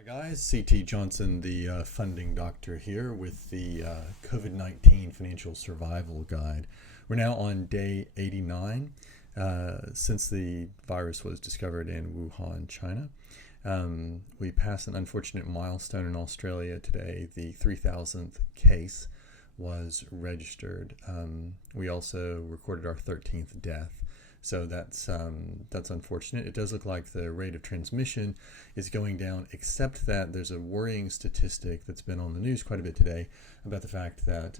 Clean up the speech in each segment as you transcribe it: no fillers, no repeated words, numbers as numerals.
Hi guys, CT Johnson, the funding doctor here with the COVID-19 Financial Survival Guide. We're now on day 89 since the virus was discovered in Wuhan, China. We passed an unfortunate milestone in Australia today. The 3,000th case was registered. We also recorded our 13th death. So that's unfortunate. It does look like the rate of transmission is going down, except that there's a worrying statistic that's been on the news quite a bit today about the fact that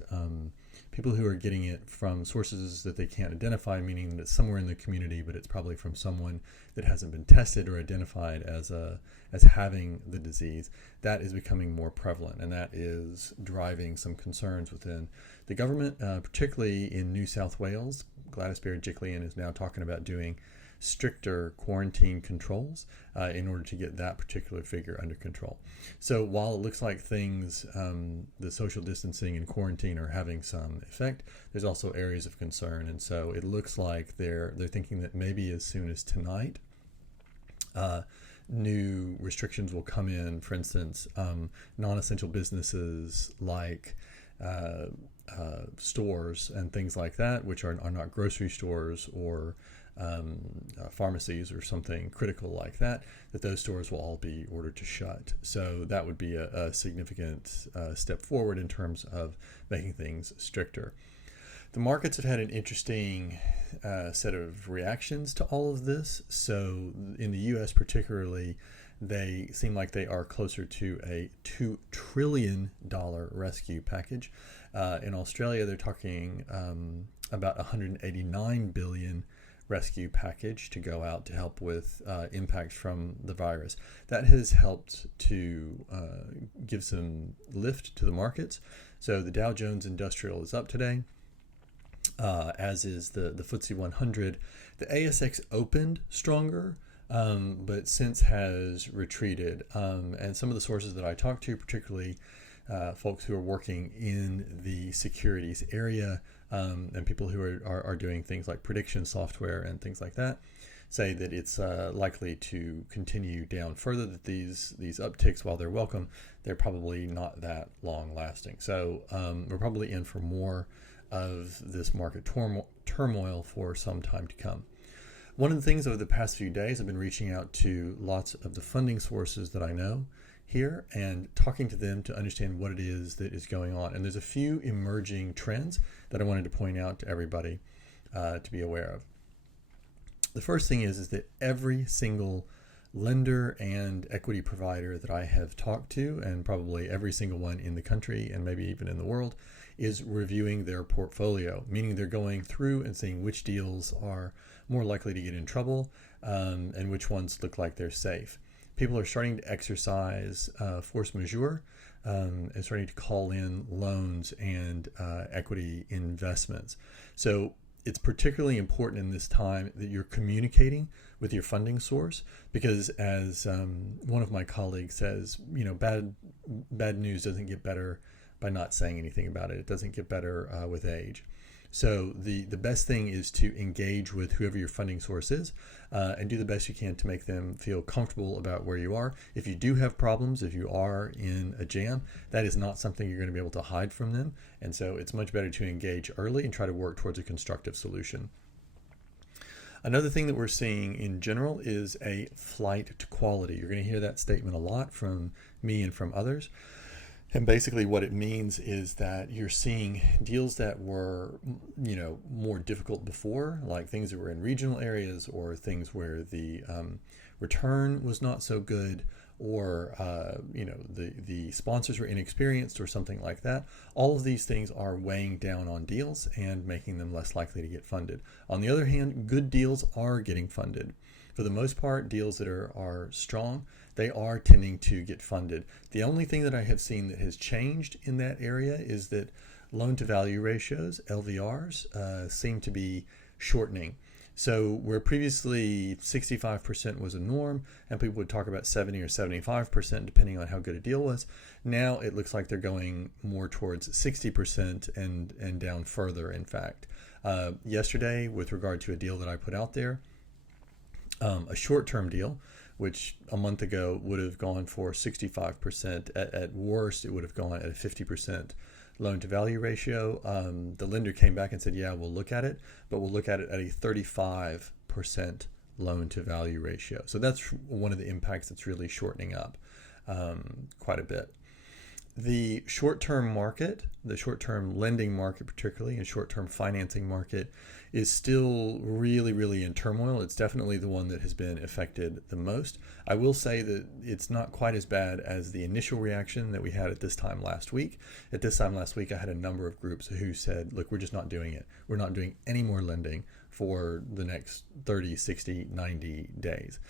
people who are getting it from sources that they can't identify, meaning that it's somewhere in the community, but it's probably from someone that hasn't been tested or identified as having the disease, that is becoming more prevalent, and that is driving some concerns within the government, particularly in New South Wales. Gladys Berejiklian is now talking about doing stricter quarantine controls in order to get that particular figure under control. So while it looks like things, the social distancing and quarantine are having some effect, there's also areas of concern. And so it looks like they're thinking that maybe as soon as tonight, new restrictions will come in. For instance, non-essential businesses like stores and things like that, which are not grocery stores or pharmacies or something critical like that, that those stores will all be ordered to shut. So that would be a significant step forward in terms of making things stricter. The markets have had an interesting set of reactions to all of this. So in the U.S. particularly, they seem like they are closer to a $2 trillion rescue package. In Australia, they're talking about $189 billion rescue package to go out to help with impacts from the virus. That has helped to give some lift to the markets. So the Dow Jones Industrial is up today, as is the FTSE 100. The ASX opened stronger, but since has retreated. And some of the sources that I talked to, particularly folks who are working in the securities area and people who are doing things like prediction software and things like that, say that it's likely to continue down further, that these upticks, while they're welcome, they're probably not that long lasting. So we're probably in for more of this market turmoil for some time to come. One of the things over the past few days, I've been reaching out to lots of the funding sources that I know here and talking to them to understand what it is that is going on. And there's a few emerging trends that I wanted to point out to everybody to be aware of. The first thing is that every single lender and equity provider that I have talked to, and probably every single one in the country and maybe even in the world, is reviewing their portfolio, meaning they're going through and seeing which deals are more likely to get in trouble and which ones look like they're safe. People are starting to exercise force majeure and starting to call in loans and equity investments. So it's particularly important in this time that you're communicating with your funding source, because as one of my colleagues says, bad news doesn't get better by not saying anything about it. It doesn't get better with age. So the best thing is to engage with whoever your funding source is and do the best you can to make them feel comfortable about where you are. If you do have problems, if you are in a jam, that is not something you're going to be able to hide from them. And so it's much better to engage early and try to work towards a constructive solution. Another thing that we're seeing in general is a flight to quality. You're going to hear that statement a lot from me and from others. And basically what it means is that you're seeing deals that were, more difficult before, like things that were in regional areas or things where the return was not so good, or, the sponsors were inexperienced or something like that. All of these things are weighing down on deals and making them less likely to get funded. On the other hand, good deals are getting funded. For the most part, deals that are strong, they are tending to get funded. The only thing that I have seen that has changed in that area is that loan-to-value ratios, LVRs, seem to be shortening. So where previously 65% was a norm and people would talk about 70 or 75% depending on how good a deal was, now it looks like they're going more towards 60% and down further, in fact. Yesterday, with regard to a deal that I put out there, a short-term deal which a month ago would have gone for 65%. At worst, it would have gone at a 50% loan to value ratio. The lender came back and said, yeah, we'll look at it, but we'll look at it at a 35% loan to value ratio. So that's one of the impacts that's really shortening up quite a bit. The short-term market, the short-term lending market particularly, and short-term financing market is still really, really in turmoil. It's definitely the one that has been affected the most. I will say that it's not quite as bad as the initial reaction that we had at this time last week. At this time last week, I had a number of groups who said, look, we're just not doing it. We're not doing any more lending for the next 30, 60, 90 days.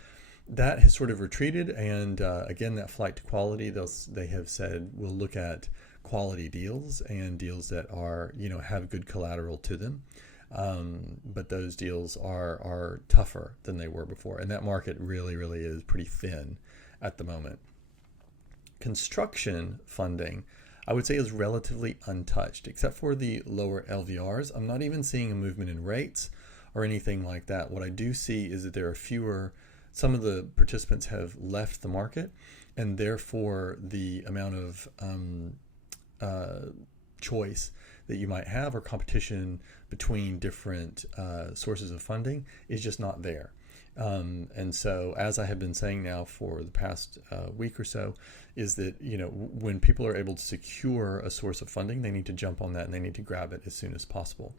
That has sort of retreated, and again, that flight to quality, they have said we'll look at quality deals and deals that are, have good collateral to them. But those deals are tougher than they were before, and that market really, really is pretty thin at the moment. Construction funding, I would say, is relatively untouched, except for the lower LVRs. I'm not even seeing a movement in rates or anything like that. What I do see is that there are fewer. Some of the participants have left the market, and therefore the amount of choice that you might have or competition between different sources of funding is just not there. And so, as I have been saying now for the past week or so, is that, when people are able to secure a source of funding, they need to jump on that and they need to grab it as soon as possible.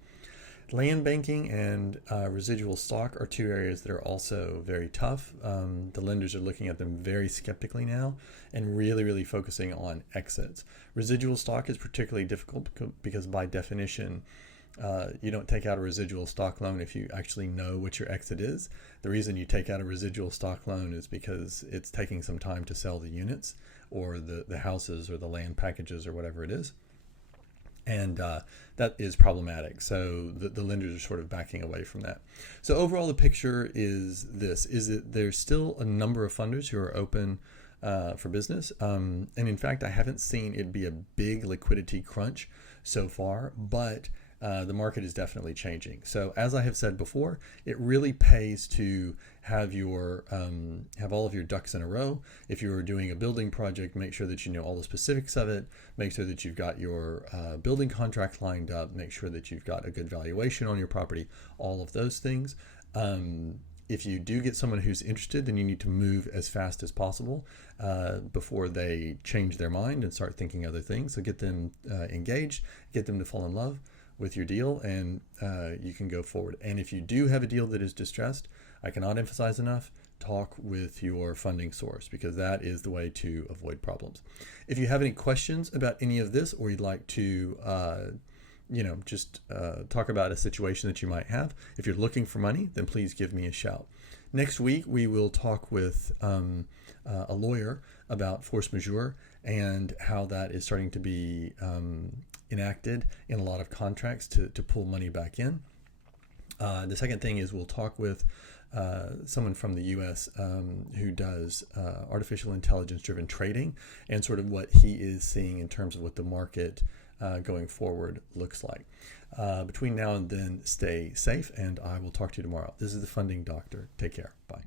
Land banking and residual stock are two areas that are also very tough. The lenders are looking at them very skeptically now and really, really focusing on exits. Residual stock is particularly difficult because by definition, you don't take out a residual stock loan if you actually know what your exit is. The reason you take out a residual stock loan is because it's taking some time to sell the units or the houses or the land packages or whatever it is. And that is problematic. So the lenders are sort of backing away from that. So overall, the picture is this, is that there's still a number of funders who are open for business. And in fact, I haven't seen it be a big liquidity crunch so far, but the market is definitely changing. So as I have said before, it really pays to have have all of your ducks in a row. If you're doing a building project, make sure that you know all the specifics of it. Make sure that you've got your building contract lined up. Make sure that you've got a good valuation on your property. All of those things. If you do get someone who's interested, then you need to move as fast as possible before they change their mind and start thinking other things. So get them engaged, get them to fall in love with your deal, and you can go forward. And if you do have a deal that is distressed, I cannot emphasize enough, talk with your funding source, because that is the way to avoid problems. If you have any questions about any of this, or you'd like to just talk about a situation that you might have, if you're looking for money, then please give me a shout. Next week, we will talk with a lawyer about force majeure and how that is starting to be enacted in a lot of contracts to pull money back in. The second thing is we'll talk with someone from the U.S. Who does artificial intelligence-driven trading and sort of what he is seeing in terms of what the market going forward looks like. Between now and then, stay safe, and I will talk to you tomorrow. This is the Funding Doctor. Take care. Bye.